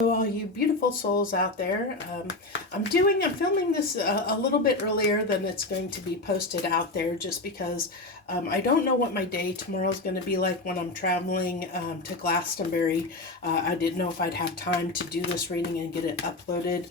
All you beautiful souls out there, I'm filming this a little bit earlier than it's going to be posted out there just because I don't know what my day tomorrow is going to be like when I'm traveling to Glastonbury. I didn't know if I'd have time to do this reading and get it uploaded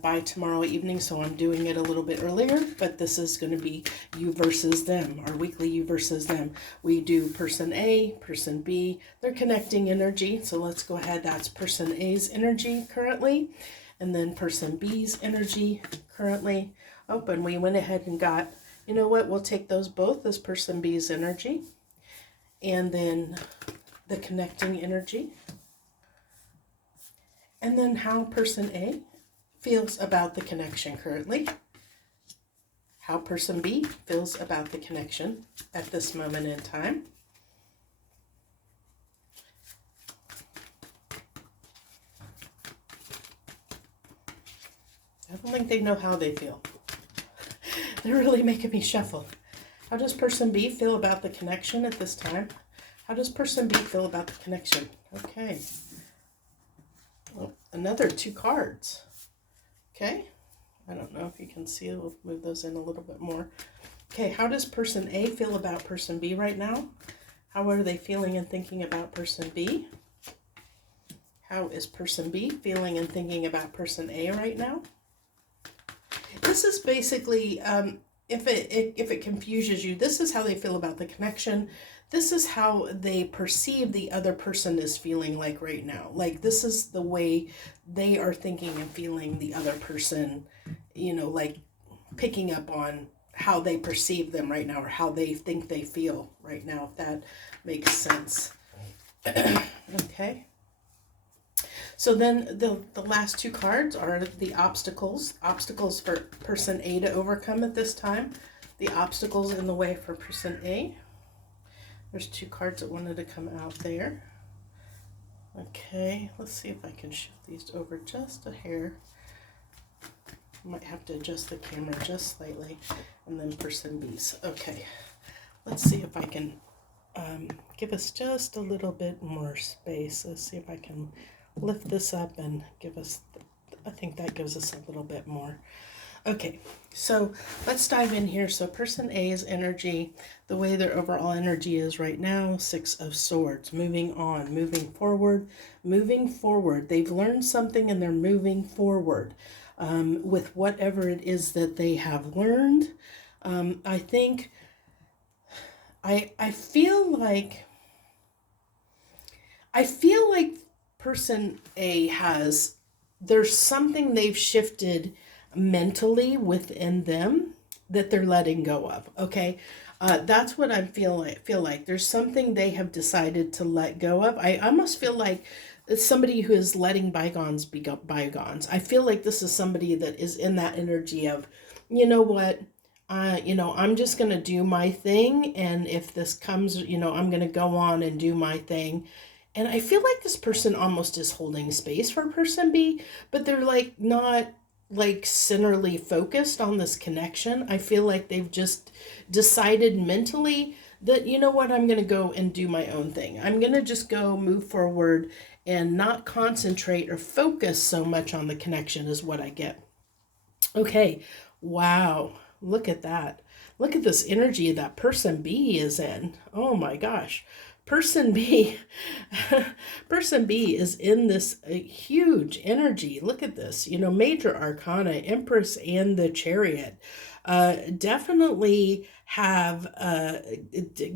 by tomorrow evening, so I'm doing it a little bit earlier, but this is going to be you versus them, our weekly you versus them. We do person A, person B, they're connecting energy, so let's go ahead. That's person A's energy currently, and then person B's energy currently. Oh, and we went ahead and got, you know what, we'll take those both as person B's energy, and then the connecting energy, and then how person A feels about the connection currently, how person B feels about the connection at this moment in time. I don't think they know how they feel. They're really making me shuffle. How does person B feel about the connection at this time? How does person B feel about the connection? Okay. Well, another 2 cards. Okay. I don't know if you can see. We'll move those in a little bit more. Okay. How does person A feel about person B right now? How are they feeling and thinking about person B? How is person B feeling and thinking about person A right now? This is basically, if it confuses you, this is how they feel about the connection. This is how they perceive the other person is feeling like right now. Like this is the way they are thinking and feeling the other person, you know, like picking up on how they perceive them right now or how they think they feel right now, if that makes sense. Okay. So then the last 2 cards are the obstacles. Obstacles for person A to overcome at this time. The obstacles in the way for person A. There's 2 cards that wanted to come out there. Okay, let's see if I can shift these over just a hair. I might have to adjust the camera just slightly. And then person B's. Okay, let's see if I can give us just a little bit more space. Let's see if I can lift this up and give us, I think that gives us a little bit more. Okay, so let's dive in here. So person A's energy, the way their overall energy is right now, 6 of Swords, moving on, moving forward, moving forward. They've learned something and they're moving forward with whatever it is that they have learned. I think, I feel like person A has, there's something they've shifted mentally within them that they're letting go of. Okay. That's what I feel like there's something they have decided to let go of. I almost feel like it's somebody who is letting bygones be bygones. I feel like this is somebody that is in that energy of, you know what, I'm just going to do my thing. And if this comes, I'm going to go on and do my thing. And I feel like this person almost is holding space for person B, but they're like not like centrally focused on this connection. I feel like they've just decided mentally that, you know what, I'm going to go and do my own thing. I'm going to just go move forward and not concentrate or focus so much on the connection is what I get. Okay. Wow. Look at that. Look at this energy that person B is in. Oh my gosh. Person B is in this huge energy. Look at this, major arcana, Empress and the Chariot. Definitely have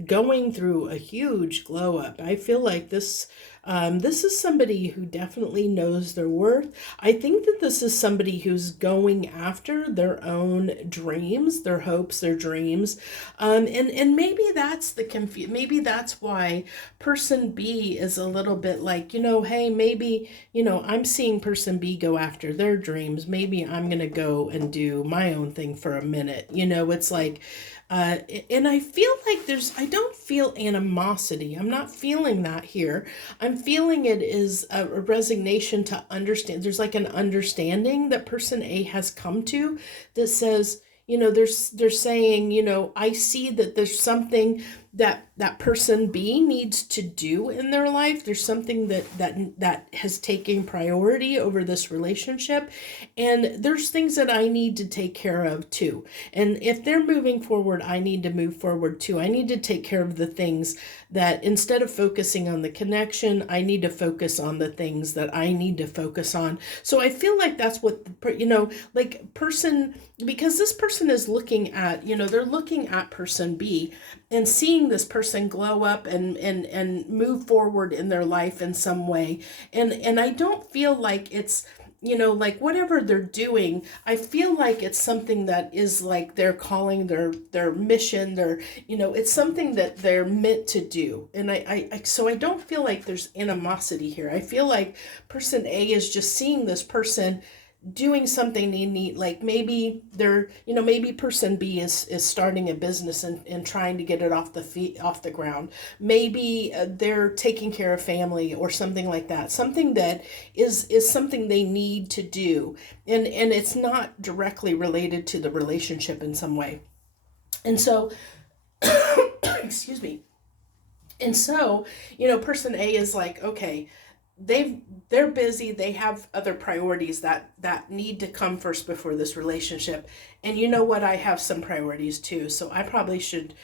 going through a huge glow up. I feel like this is somebody who definitely knows their worth. I think that this is somebody who's going after their own dreams, their hopes, their dreams. And maybe that's the maybe that's why person B is a little bit like, hey, maybe, I'm seeing person B go after their dreams. Maybe I'm going to go and do my own thing for a minute. It's like, and I feel like I don't feel animosity. I'm not feeling that here. I'm feeling it is a resignation to understand. There's like an understanding that person A has come to that says, they're saying, I see that there's something that person B needs to do in their life. There's something that has taken priority over this relationship, and there's things that I need to take care of too. And if they're moving forward, I need to move forward too. I need to take care of the things that, instead of focusing on the connection, I need to focus on the things that I need to focus on. So I feel like that's what, like person, because this person is looking at, they're looking at person B and seeing this person glow up and move forward in their life in some way. And I don't feel like it's, like whatever they're doing, I feel like it's something that is like their calling, their mission, it's something that they're meant to do. And so I don't feel like there's animosity here. I feel like person A is just seeing this person doing something they need, like maybe they're, maybe person B is starting a business and trying to get it off the ground. Maybe they're taking care of family or something like that, something that is something they need to do, and it's not directly related to the relationship in some way. And so excuse me. And so, person A is like, okay, they're busy, they have other priorities that need to come first before this relationship. And you know what, I have some priorities too, so I probably should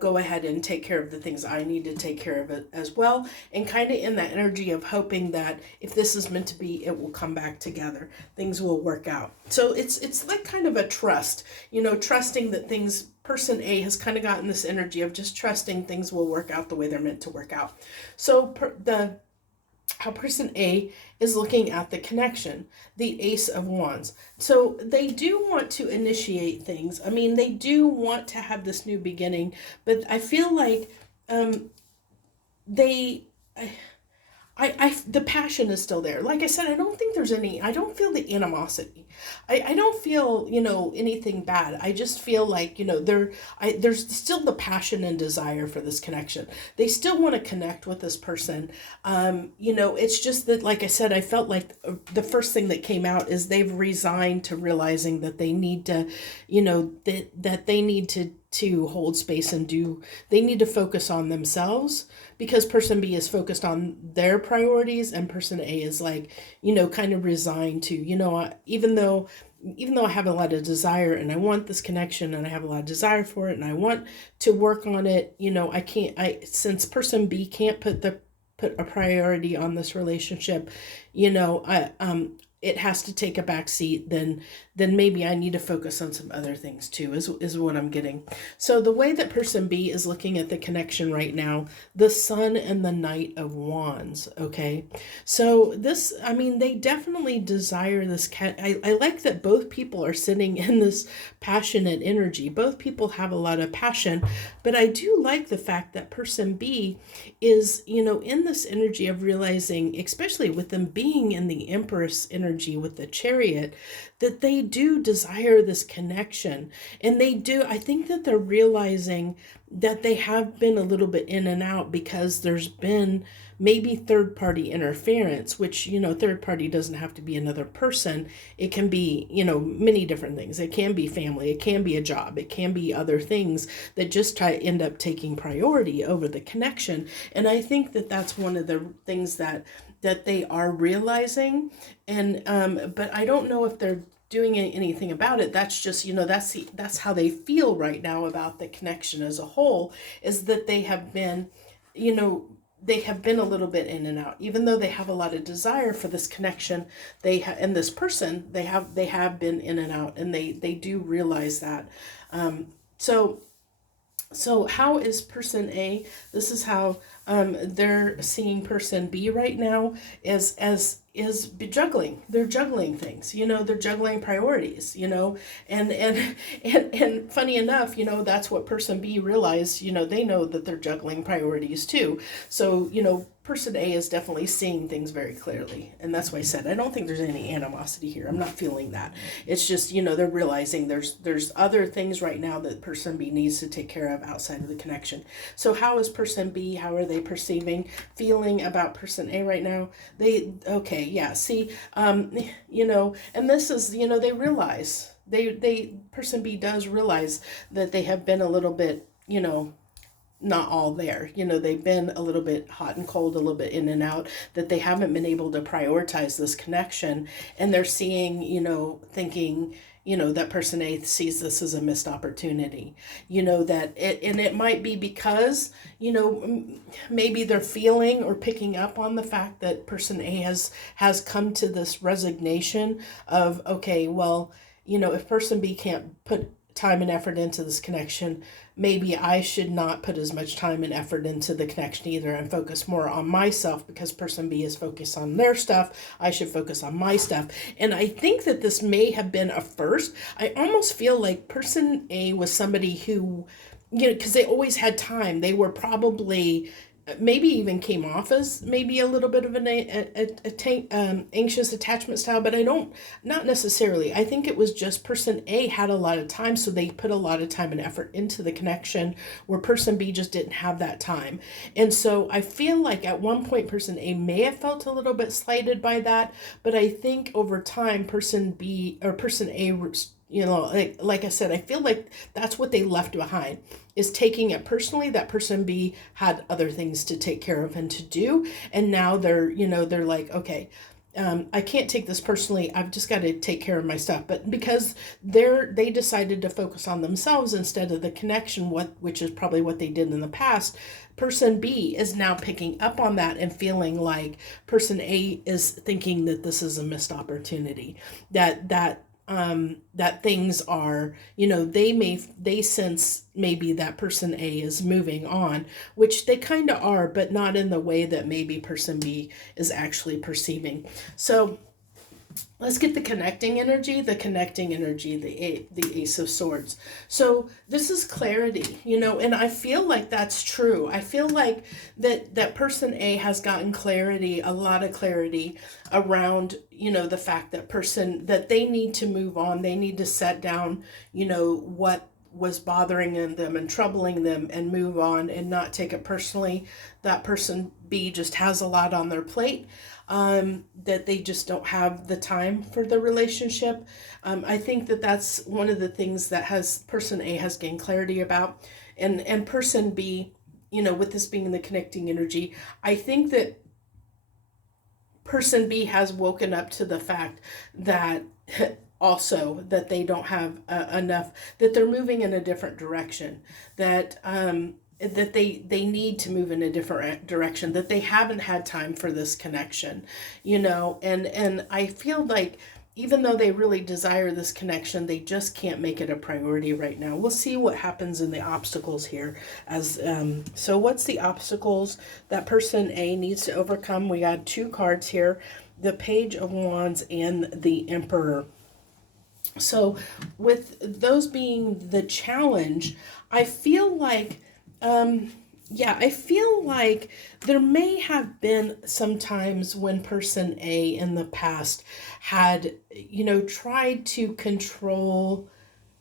go ahead and take care of the things I need to take care of it as well, and kind of in that energy of hoping that if this is meant to be, it will come back together, things will work out. So it's like kind of a trust, trusting that things, person A has kind of gotten this energy of just trusting things will work out the way they're meant to work out. So how person A is looking at the connection, the Ace of Wands. So they do want to initiate things. I mean, they do want to have this new beginning, but I feel like they the passion is still there. Like I said, I don't feel the animosity. I don't feel, anything bad. I just feel like, there's still the passion and desire for this connection. They still want to connect with this person. It's just that, like I said, I felt like the first thing that came out is they've resigned to realizing that they need to, that they need to hold space and they need to focus on themselves, because person B is focused on their priorities, and person A is like, kind of resigned to, even though I have a lot of desire and I want this connection and I have a lot of desire for it and I want to work on it, since person B can't put a priority on this relationship, it has to take a back seat, then maybe I need to focus on some other things too, is what I'm getting. So the way that person B is looking at the connection right now, the Sun and the Knight of Wands, okay? So this, they definitely desire this. I like that both people are sitting in this passionate energy. Both people have a lot of passion, but I do like the fact that person B is, in this energy of realizing, especially with them being in the Empress energy with the Chariot, that they do desire this connection. And I think that they're realizing that they have been a little bit in and out because there's been maybe third party interference, which, third party doesn't have to be another person. It can be, many different things. It can be family, it can be a job, it can be other things that just end up taking priority over the connection. And I think that that's one of the things that they are realizing. And but I don't know if they're doing anything about it. That's just, that's how they feel right now about the connection as a whole, is that they have been, they have been a little bit in and out. Even though they have a lot of desire for this connection, and this person, they have been in and out, and they do realize that. So how is person A? This is how they're seeing person B right now, is juggling. They're juggling things. They're juggling priorities. And funny enough, that's what person B realized. They know that they're juggling priorities too. So person A is definitely seeing things very clearly, and that's why I said I don't think there's any animosity here. I'm not feeling that. It's just they're realizing there's other things right now that person B needs to take care of outside of the connection. So how is person B? How are they feeling about person A right now? See, and this is, they realize person B does realize that they have been a little bit, not all there. They've been a little bit hot and cold, a little bit in and out, that they haven't been able to prioritize this connection. And they're seeing, thinking, that person A sees this as a missed opportunity, that it, and it might be because, maybe they're feeling or picking up on the fact that person A has come to this resignation of, okay, well, if person B can't put time and effort into this connection, maybe I should not put as much time and effort into the connection either and focus more on myself, because person B is focused on their stuff. I should focus on my stuff. And I think that this may have been a first. I almost feel like person A was somebody who, because they always had time. They were probably maybe even came off as maybe a little bit of an anxious attachment style, but not necessarily. I think it was just person A had a lot of time, so they put a lot of time and effort into the connection, where person B just didn't have that time. And so I feel like at one point person A may have felt a little bit slighted by that, but I think over time person B or person A, like I said, I feel like that's what they left behind, is taking it personally that person B had other things to take care of and to do. And now they're like, okay, I can't take this personally. I've just got to take care of my stuff. But because they decided to focus on themselves instead of the connection, which is probably what they did in the past, person B is now picking up on that and feeling like person A is thinking that this is a missed opportunity, that things are, they sense maybe that person A is moving on, which they kind of are, but not in the way that maybe person B is actually perceiving. So let's get the connecting energy, the Ace of Swords. So this is clarity, and I feel like that's true. I feel like that person A has gotten clarity, a lot of clarity around, the fact that they need to move on. They need to set down, what was bothering them and troubling them and move on and not take it personally. That person B just has a lot on their plate, that they just don't have the time for the relationship. I think that that's one of the things that person A has gained clarity about, and person B, with this being the connecting energy, I think that person B has woken up to the fact that also that they don't have enough, that they're moving in a different direction, that they need to move in a different direction, that they haven't had time for this connection, and I feel like even though they really desire this connection, they just can't make it a priority right now. We'll see what happens in the obstacles here. So what's the obstacles that person A needs to overcome? We got two cards here, the Page of Wands and the Emperor. So with those being the challenge, I feel like I feel like there may have been some times when person A in the past had, tried to control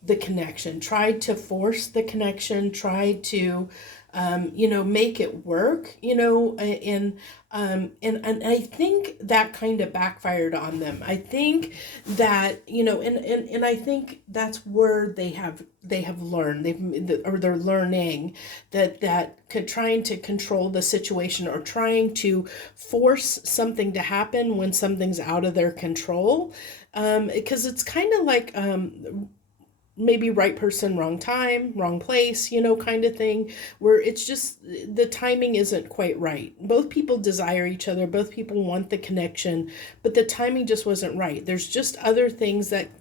the connection, tried to force the connection, tried to, make it work, and I think that kind of backfired on them. I think that, and I think that's where they have learned, they're learning that trying to control the situation or trying to force something to happen when something's out of their control, because it's kind of like, maybe right person, wrong time, wrong place, kind of thing, where it's just the timing isn't quite right. Both people desire each other, both people want the connection, but the timing just wasn't right. There's just other things that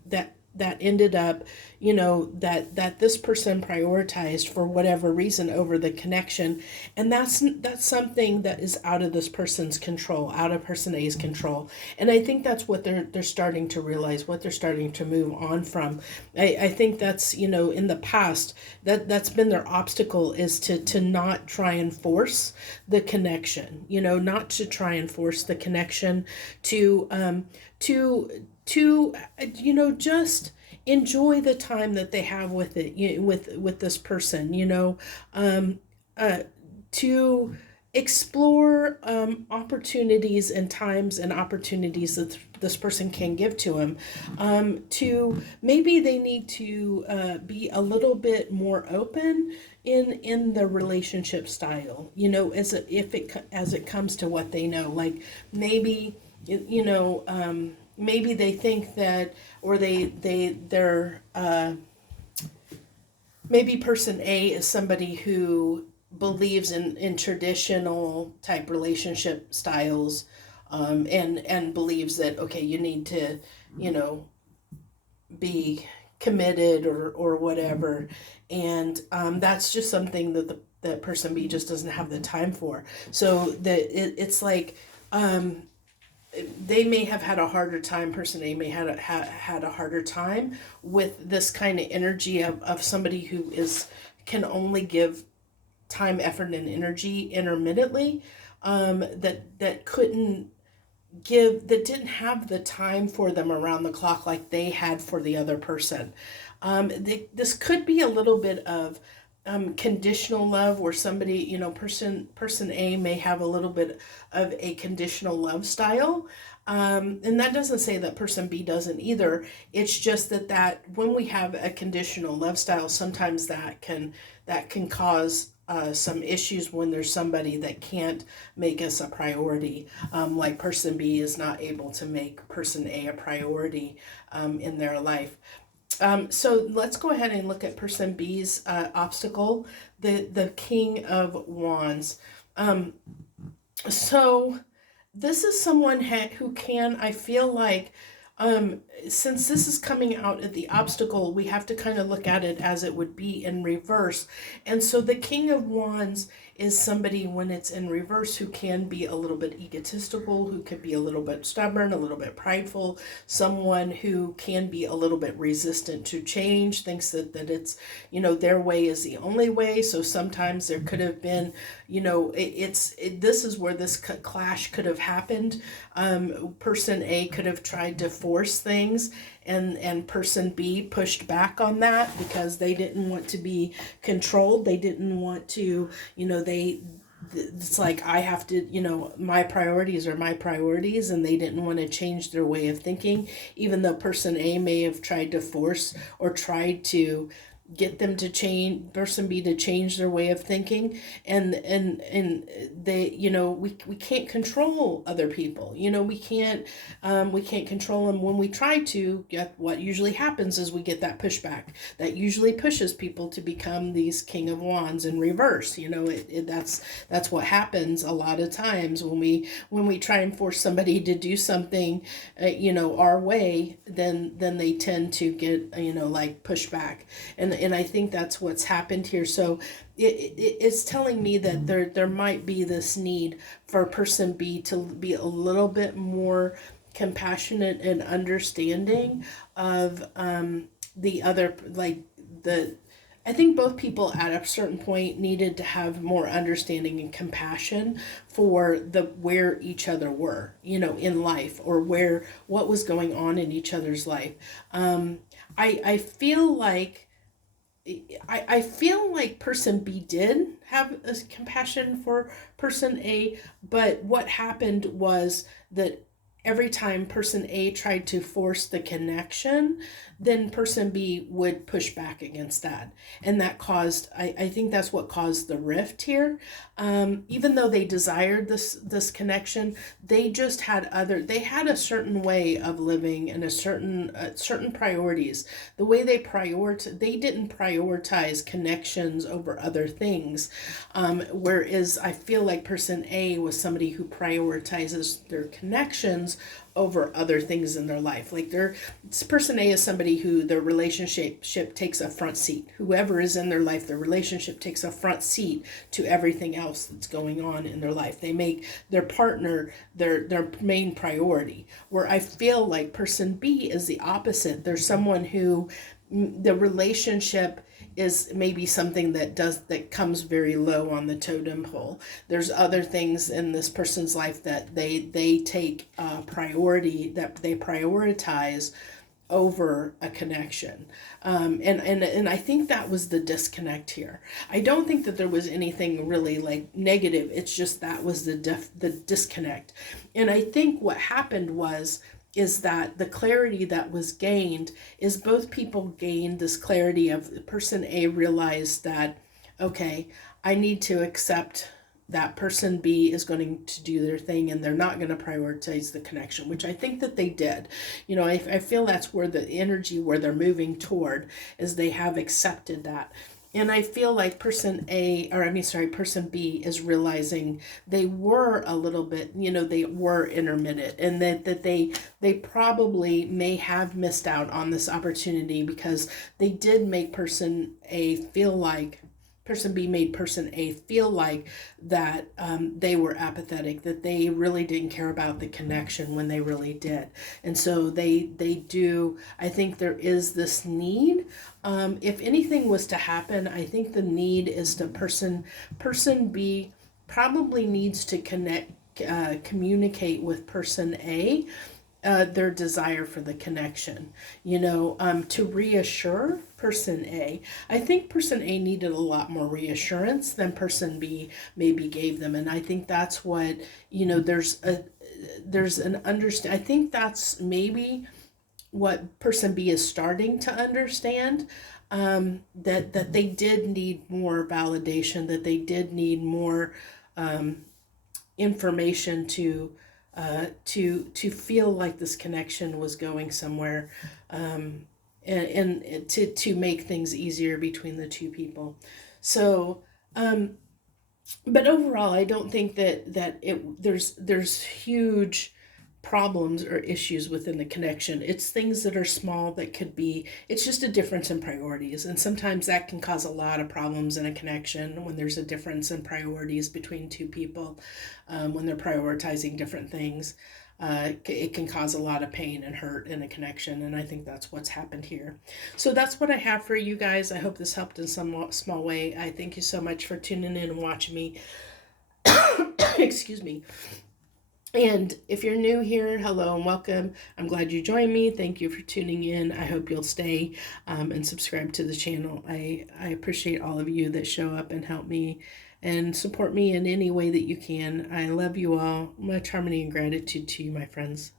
ended up, that this person prioritized for whatever reason over the connection. And that's something that is out of this person's control, out of person A's control. And I think that's what they're starting to realize, what they're starting to move on from. I think that's, in the past, that's been their obstacle, is to not try and force the connection, not to try and force the connection, to just enjoy the time that they have with it, with this person, to explore opportunities and times and opportunities this person can give to him. To maybe they need to be a little bit more open in the relationship style, as it comes to what they know. Like maybe, maybe they think that, or they're maybe person A is somebody who believes in traditional type relationship styles, and believes that, okay, you need to, you know, be committed or whatever, and that's just something that that person B just doesn't have the time for. So it's like, they may have had a harder time, person A may have had a harder time with this kind of energy of somebody who can only give time, effort, and energy intermittently, that couldn't that didn't have the time for them around the clock like they had for the other person. This could be a little bit of conditional love, where somebody, person A may have a little bit of a conditional love style. And that doesn't say that person B doesn't either. It's just that when we have a conditional love style, sometimes that can cause some issues when there's somebody that can't make us a priority. Like person B is not able to make person A a priority in their life. So let's go ahead and look at person B's obstacle, the King of Wands. So this is someone who can, I feel like, since this is coming out at the obstacle, we have to kind of look at it as it would be in reverse. And so the King of Wands is somebody, when it's in reverse, who can be a little bit egotistical, who could be a little bit stubborn, a little bit prideful, someone who can be a little bit resistant to change, thinks that it's, their way is the only way. So sometimes there could have been, this is where this clash could have happened. Person A could have tried to force things, and person B pushed back on that because they didn't want to be controlled. They didn't want to, it's like, I have to, my priorities are my priorities, and they didn't want to change their way of thinking, even though person A may have tried to force or tried to get them to change, person B to change their way of thinking. And they, we can't control other people. We can't control them. When we try to, what usually happens is we get that pushback that usually pushes people to become these King of Wands in reverse. That's what happens a lot of times when we try and force somebody to do something, our way, then they tend to get, like pushback. And I think that's what's happened here. So it's telling me that there might be this need for person B to be a little bit more compassionate and understanding of the other, like I think both people at a certain point needed to have more understanding and compassion for where each other were, in life, or what was going on in each other's life. I feel like person B did have a compassion for person A, but what happened was that every time person A tried to force the connection, then person B would push back against that. And that caused, I think that's what caused the rift here. Even though they desired this connection, they just had they had a certain way of living and a certain priorities. The way they didn't prioritize connections over other things. Whereas I feel like person A was somebody who prioritizes their connections over other things in their life. Like this person A is somebody who their relationship takes a front seat. Whoever is in their life, their relationship takes a front seat to everything else that's going on in their life. They make their partner their main priority. Where I feel like person B is the opposite. There's someone who the relationship is maybe something that comes very low on the totem pole. There's other things in this person's life that they take priority, that they prioritize over a connection. And I think that was the disconnect here. I don't think that there was anything really like negative. It's just that was the disconnect. And I think what happened was is that the clarity that was gained is both people gained this clarity of person A realized that, okay, I need to accept that person B is going to do their thing and they're not going to prioritize the connection, which I think that they did. I feel that's where the energy where they're moving toward is they have accepted that. And I feel like person B is realizing they were a little bit, they were intermittent, and that they probably may have missed out on this opportunity because they did make person B made person A feel like that they were apathetic, that they really didn't care about the connection when they really did. And so they do, I think there is this need. If anything was to happen, I think the need is to person B probably needs to communicate with person A their desire for the connection, to reassure person A. I think person A needed a lot more reassurance than person B maybe gave them. And I think that's what, there's an understand. I think that's maybe what person B is starting to understand, that they did need more validation, that they did need more information to feel like this connection was going somewhere, and to make things easier between the two people. So, but overall, I don't think that there's huge problems or issues within the connection. It's things that are small that could be, it's just a difference in priorities. And sometimes that can cause a lot of problems in a connection when there's a difference in priorities between two people, when they're prioritizing different things. It can cause a lot of pain and hurt in a connection. And I think that's what's happened here. So that's what I have for you guys. I hope this helped in some small way. I thank you so much for tuning in and watching me. Excuse me. And if you're new here, hello and welcome. I'm glad you joined me. Thank you for tuning in. I hope you'll stay and subscribe to the channel. I appreciate all of you that show up and help me and support me in any way that you can. I love you all. Much harmony and gratitude to you, my friends.